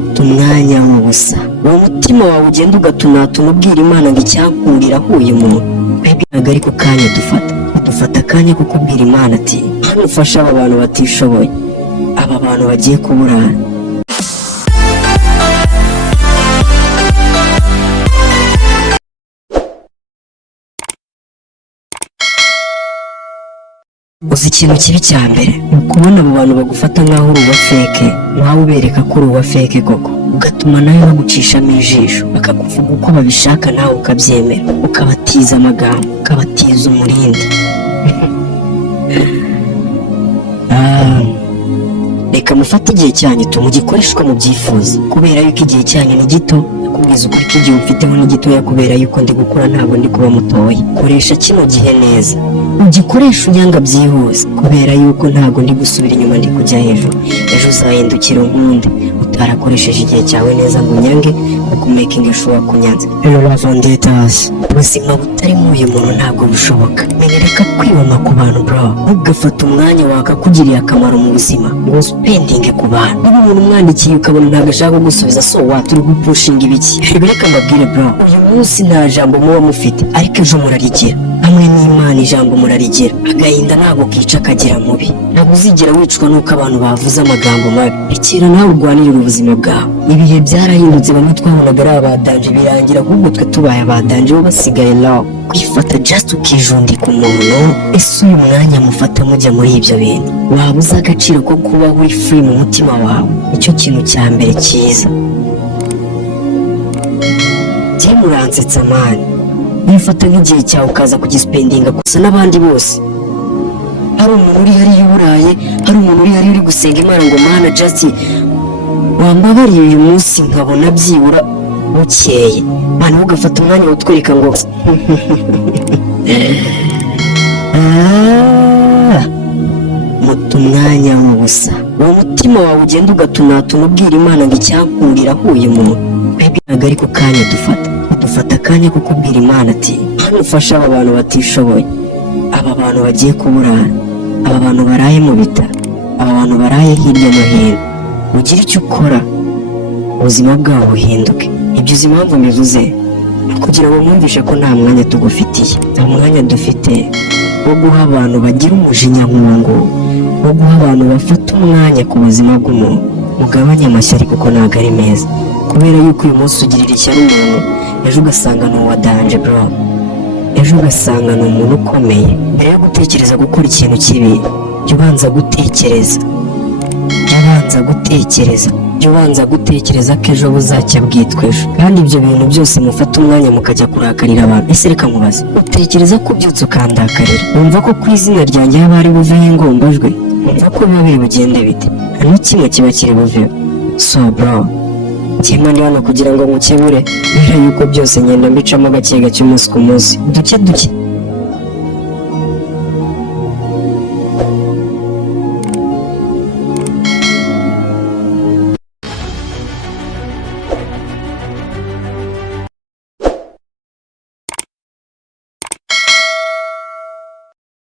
muta umwanya w'ubusa, uwo mutima wawe ugenda ugatunatuna ubwira Imana ngo icyakurira ahuye umuntu. Twebwe ntabwo ariko kanya dufata akanya ko kubwira Imana ati hano ufashe aba bantu batishoboye, aba bantu bagiye kuburana. Uzi ikintu kibi cya mbere ni ukubona abo bantu bagufata nk'aho uri uwa feke, nk'aho ubereka ko uri uwa feke koko, ugatuma nawe bagucishamo ijisho bakakuvuga uko babishaka nawe ukabyemera, ukabatiza amagambo, ukabatiza umurindi. Reka mufate igihe cyanyu tumugikoresha mu byifuza, kubera yuko igihe cyanyu ni gito. Kubwiza ukuri ko igihe ufiteho ni gitoya, kubera yuko ndi gukura ntabwo ndi kuba mutoya. Koresha kino gihe neza, ugikoresha unyanga byihuse, kubera yuko ntabwo ndi gusubira inyuma, ndi kujya hejuru. Ejo uzahindukira unkunde utarakoresheje igihe cyawe neza ngo unyange, kuko making sure kunyanza. Hello Lavandettas, ubuzima butarimo uyu muntu ntabwo bushoboka. Menyereka kwibona ku bantu bro, ugafata umwanya wakakugiriye akamaro mu buzima ngo spending ku bantu. Niba umuntu umwandikiye ukabona ntabwo ashaka gusubiza, so waturi gupushinga ibiki? Reka mbabwire bro, uyu munsi nta jambo muba mufite, ariko ejo murarigira. Hamwe n'Imana ijambo murarigira. Agahinda ntabwo kica akagira mubi. Ntabwo uzigera wicwa nuko abantu bavuze amagambo mabi. Rekera nawe urwanirira ubuzima bwawe. Ibihe byarahindutse, bamwe twabonaga ari abadanje birangira, ahubwo twe tubaye abadanje bo basigaye law. Kwifata just ukijundika umuntu, ese uyu mwanya mufata mujya muri ibyo bintu, waba uzi agaciro ko kuba uri free mu mutima wawe? Nicyo kintu cya mbere cyiza. Muransetsa mani, nifata nk'igihe cyawe ukaza kugispendinga gusa n'abandi bose. Hari umuntu uri hariya uburaye, hari umuntu uri hariya uri gusenga Imana ngo Mana just wambabariye uyu munsi nkabona byibura bukeye. Mani ugafata umwanya utwereka ngo muta umwanya w'ubusa, uwo mutima wawe ugenda ugatunatuna ubwira Imana ngo icyakurira ahuye umuntu. Twebwe ntabwo ariko kanya dufata akanya ko kubwira Imana ati hano ufashe aba bantu batishoboye, aba bantu bagiye kuburana, aba bantu baraye mu bitaro, aba bantu baraye hirya no hino. Ugire icyo ukora ubuzima bwabo buhinduke. Ibyo uzi impamvu mbivuze? Kugira ngo mwumvishe ko nta mwanya tugufitiye, nta mwanya dufite wo guha abantu bagira umujinya nk'uwo, wo guha abantu bafata umwanya ku buzima bw'umuntu. Mugabanye amashyari kuko ntabwo ari meza, kubera yuko uyu munsi ugirira ishyari umuntu, ejo ugasanga ni uwa danje bro, ejo ugasanga ni umuntu ukomeye. Mbere yo gutekereza gukora ikintu kibi, jya ubanza gutekereza ko ejo buzacya bwitwa ejo. Kandi ibyo bintu byose mufata umwanya mukajya kurakarira abantu. Ese reka mubaze, utekereza ko ubyutse ukandakarira, wumva ko ku izina ryanjye haba hari buveho ingombajwi? Wumva ko biba biri bugende bite? Nta n'ikimwe kiba kiri buveho. So bro, njyewe ndi hano kugira ngo nkukebure, kubera yuko byose ngenda mbicamo gake gake umunsi ku munsi, duke